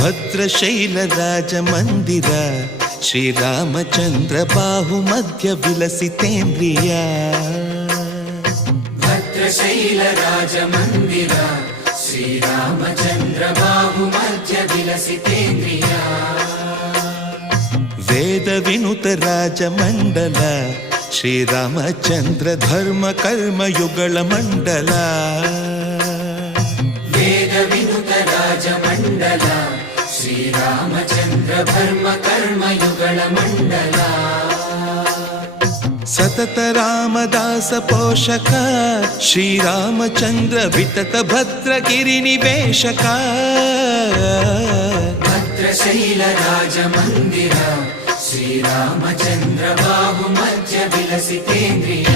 ಭದ್ರಶೈಲ ರಾಜ ಮಂದಿರ ಶ್ರೀರಾಮಚಂದ್ರ ಬಾಹು ಮಧ್ಯ ವಿಲಸಿತೇಂದ್ರಿಯ. ಭದ್ರಶೈಲ ರಾಜ ಮಂದಿರ ಶ್ರೀರಾಮಚಂದ್ರ ಬಾಹು ಮಧ್ಯ ವಿಲಸಿತೇಂದ್ರಿಯ. ವೇದ ವಿನುತ ರಾಜ ಮಂಡಲ ಶ್ರೀರಾಮಚಂದ್ರ ಧರ್ಮ ಕರ್ಮ ಯುಗಳ ಮಂಡಲ. ವೇದ ವಿನುತ ರಾಜ ಮಂಡಲ ಶ್ರೀರಾಮಚಂದ್ರ ಧರ್ಮ ಕರ್ಮ ಯುಗಳ ಮಂಡಲ. ಸತತ ರಾಮದಾಸ ಪೋಷಕ ಶ್ರೀರಾಮಚಂದ್ರ ವಿತತ ಭದ್ರಗಿರಿ ನಿವೇಶಕ. ಭದ್ರಶೈಲ ರಾಜ ಮಂದಿರ ಶ್ರೀರಾಮಚಂದ್ರ ಬಾಹು ಮಧ್ಯ ವಿಲಸಿತೇಂದ್ರಿಯ.